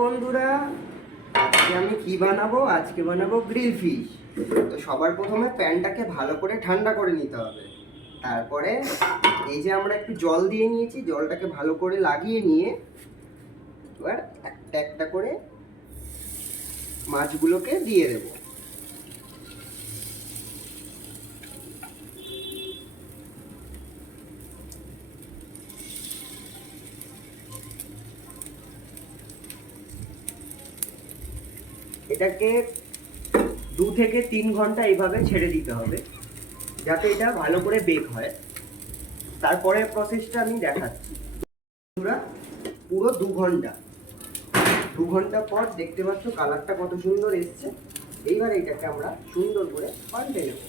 বন্ধুরা, আজকে আমি কি বানাবো? আজকে বানাবো গ্রিল ফিশ। তো সবার প্রথমে প্যানটাকে ভালো করে ঠান্ডা করে নিতে হবে। তারপরে এই যে আমরা একটু জল দিয়ে নিয়েছি, জলটাকে ভালো করে লাগিয়ে নিয়ে এবার একটা একটা করে মাছগুলোকে দিয়ে দেবো। এটাকে 2 থেকে 3 ঘন্টা এইভাবে ছেড়ে দিতে হবে যাতে এটা ভালো করে বেক হয়। তারপরে প্রসেসটা আমি দেখাচ্ছি। পুরো 2 ঘন্টা পর দেখতে পাচ্ছ কালারটা কত সুন্দর এসছে। এইবার এটাকে আমরা সুন্দর করে পাল্টে নেব।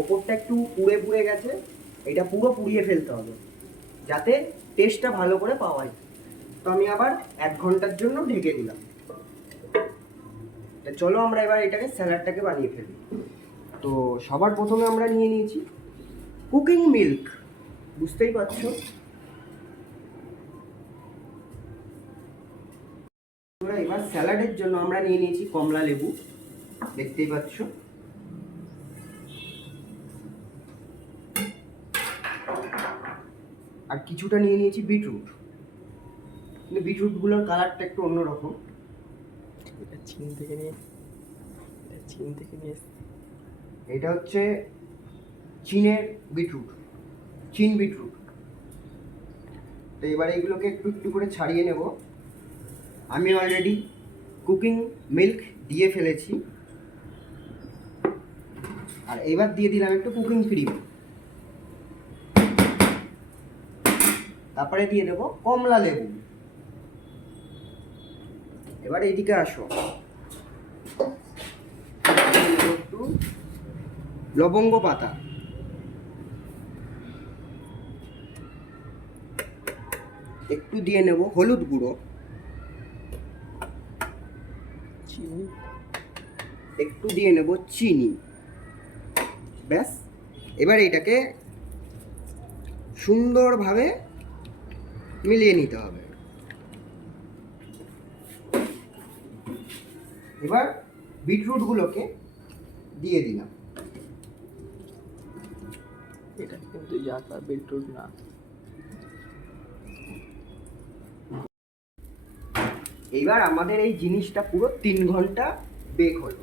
ওপরটা একটু পুড়ে পুড়ে গেছে, এটা পুরো পুড়িয়ে ফেলতে হবে যাতে টেস্টটা ভালো করে পাওয়া যায়। তো আমি আবার 1 ঘন্টার জন্য ঢেকে দিলাম। চলো আমরা এবার এটাকে স্যালাডটাকে বানিয়ে ফেলি। তো সবার প্রথমে আমরা নিয়ে নিয়েছি কুকিং মিল্ক, বুঝতেই পারছো। এবার স্যালাডের জন্য আমরা নিয়ে নিয়েছি কমলা লেবু, দেখতেই পাচ্ছ। আর কিছুটা নিয়ে নিয়েছি বিটরুট, কিন্তু বিটরুটগুলোর কালারটা একটু অন্যরকম। এটা হচ্ছে চীনের বিটরুট, চীন বিটরুট। তো এবার এইগুলোকে একটু একটু করে ছাড়িয়ে নেব। আমি অলরেডি কুকিং মিল্ক দিয়ে ফেলেছি, আর এবার দিয়ে দিলাম একটু কুকিং ক্রিম। তারপরে দিয়ে দেবো কমলা লেবু। এবার এইদিকে আসো, একটু লবঙ্গ পাতা, একটু দিয়ে নেব হলুদ গুঁড়ো, একটু দিয়ে নেব চিনি। ব্যাস, এবার এটাকে সুন্দরভাবে মিলিয়ে নিতে হবে। এবার বিটরুটগুলোকে দিয়ে দিলাম। এটা কিন্তু জাতা বিটরুট না। এইবার আমাদের এই জিনিসটা পুরো 3 ঘন্টা বেক হলো।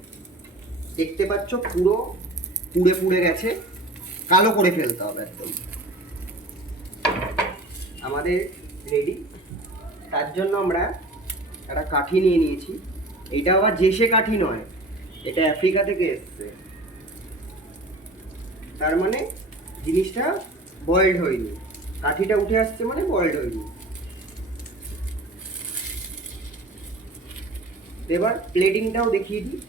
দেখতে পাচ্ছ পুরো পুড়ে পুড়ে গেছে, কালো করে ফেলতে হবে একদম। আমাদের রেডি। তার জন্য আমরা একটা কাঠি নিয়ে নিয়েছি। এটা আবার জেসে কাঠি নয়, এটা আফ্রিকা থেকে এসছে। তার মানে জিনিসটা বয়েলড হয়নি, কাঠিটা উঠে আসছে মানে বয়েলড হয়নি। এবার প্লেটিংটাও দেখিয়ে দিই।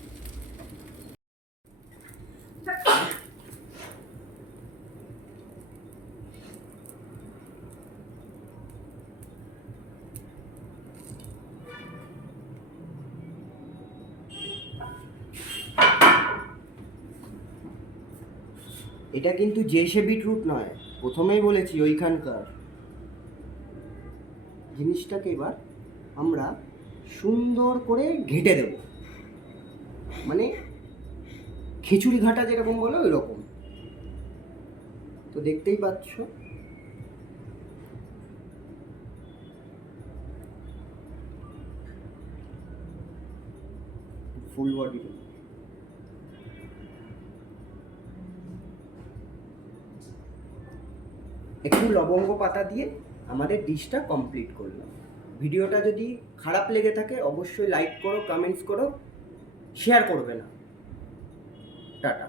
এটা কিন্তু জেসে বিটরুট নয়, প্রথমেই বলেছি ওইখানকার। জিনিসটাকে এবার আমরা সুন্দর করে ঘেঁটে দেব, মানে খিচুড়ি ঘাটা যেরকম বলো ওই রকম। তো দেখতেই পাচ্ছ ফুল বডি। একটু লবঙ্গ পাতা দিয়ে আমাদের ডিশটা কমপ্লিট করলাম। ভিডিওটা যদি খারাপ লেগে থাকে অবশ্যই লাইক করো, কমেন্টস করো, শেয়ার করবে না। টাটা।